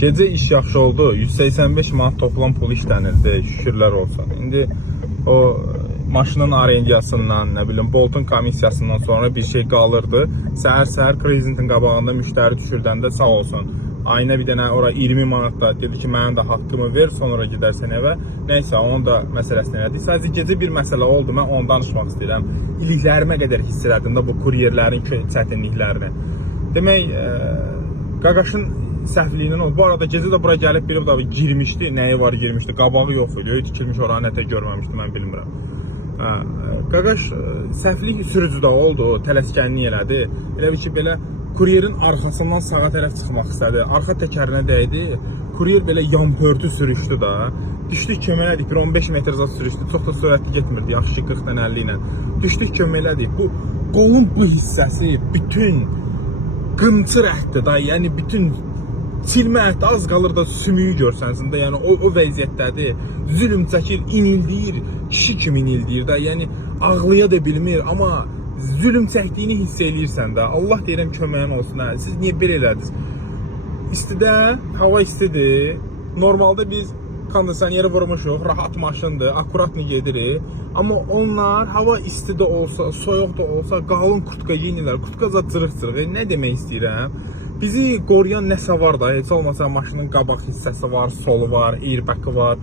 Gecə iş yaxşı oldu. 185 manat toplam pul işlənirdi. Şükürlər olsun. İndi o maşının arendiyasından, nə bilim, Boltun komissiyasından sonra bir şey qalırdı. Səhər-səhər Krezentin qabağında müştəri düşürdəndə sağ olsun. Ayına bir dənə ora 20 manat da dedi ki, mənim də haqqımı ver, sonra gedərsən evə. Nəysə, onun da məsələsini elədik. Sadəcə gecə bir məsələ oldu, mən onu danışmaq istəyirəm. İliklərimə qədər hiss elədim də bu kuryerlərin çətinliklərini. Demək, Qaqaşın səhvliyindən oldu. Bu arada gecə də bura gəlib biri da girmişdi, nəyi var girmişdi, qabağı yox idi, tikilmiş oranı nətə görməmişdi, mən bilmirəm. Qaqaş səhvlik sürücüdə oldu, tələskənlik elədi. Elə bir ki, belə kuryerin arxasından sağa tərəf çıxmaq istədi. Arxa təkərinə dəydi. Kuryer belə yampörtü sürüşdü da. Düşdük köməklədik. Bir 15 metr zat sürüşdü. Çox da sürətli getmirdi. Yaxşı 40-dan 50 ilə. Düşdük köməklədik. Bu qolun bu hissəsi bütün qımçı rəhdi da. Yəni bütün silmə əhdi az qalır da sümüyü görsənsin də. Yəni o vəziyyətdədir. Zülüm çəkir, inildiyir. Kişi kimi inildiyir da. Yəni ağlaya da bilmir, amma zülüm çəkdiyini hiss eləyirsən də. Allah deyirəm köməyin olsun. Hə. Siz niyə belə elədiniz? İstidə, hava istidir. Normalda biz kondisioneri vurmuşuq, rahat maşındır, akuratlı gedirik. Amma onlar hava istidə olsa, soyuq da olsa qalın kurtka giyinirlər. Kurtka zat cırıq-cırıq. Nə demək istəyirəm? Bizi qoruyan nəsə var da, heç olmasa maşının qabaq hissəsi var, solu var, airbag var.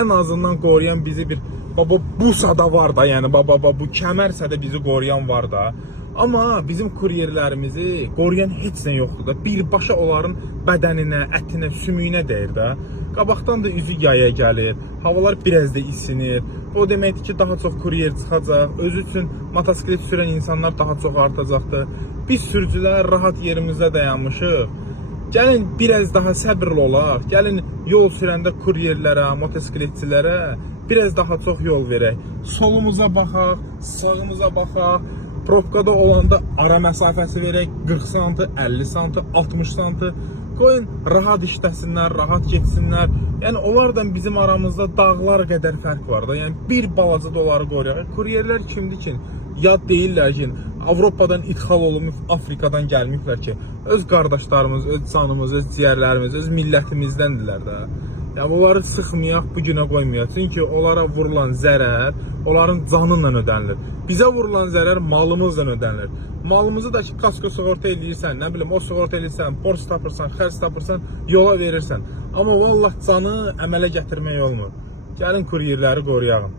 Ən azından qoruyan bizi bir baba busada var da, yəni baba bu kəmərsə də bizi qoruyan var da. Amma bizim kuryerlərimizi qoruyan heç nə yoxdur da. Birbaşa onların bədəninə, ətinə, sümüyünə dəyir də. Qabaqdan da üzü yaya gəlir, havalar biraz da isinir. O deməkdir ki, daha çox kuryer çıxacaq, özü üçün motosiklet sürən insanlar daha çox artacaqdır. Biz sürücülər rahat yerimizdə dayanmışıq. Gəlin biraz daha səbirli olaq, gəlin yol sürəndə kuryerlərə, motosikletçilərə biraz daha çox yol verək. Solumuza baxaq, sağımıza baxaq. Probkada olanda ara məsafəsi verək, 40 sm, 50 sm, 60 sm. Qoyun rahat işləsinlər, rahat getsinlər. Yəni onlardan bizim aramızda dağlar qədər fərq var da. Yəni bir balaca da onları qoruyaq. Kuryerlər kimdir ki? Yad deyirlər ki, Avropadan ixal olunmuş, Afrikadan gəlməyiblər ki, öz qardaşlarımız, öz canımız, öz ciyərlərimiz, öz millətimizdəndirlər də. Yəni onları sıxmayaq, bu günə qoymayaq. Çünki onlara vurulan zərər onların canınla ödənilir. Bizə vurulan zərər malımızla ödənilir. Malımızı da ki, kasko sığorta eləyirsən, nə bilim, o sığorta eləyirsən, borc tapırsan, xərc tapırsan, yola verirsən. Amma vallah canı əmələ gətirmək olmur. Gəlin kuryerləri qoruyaq.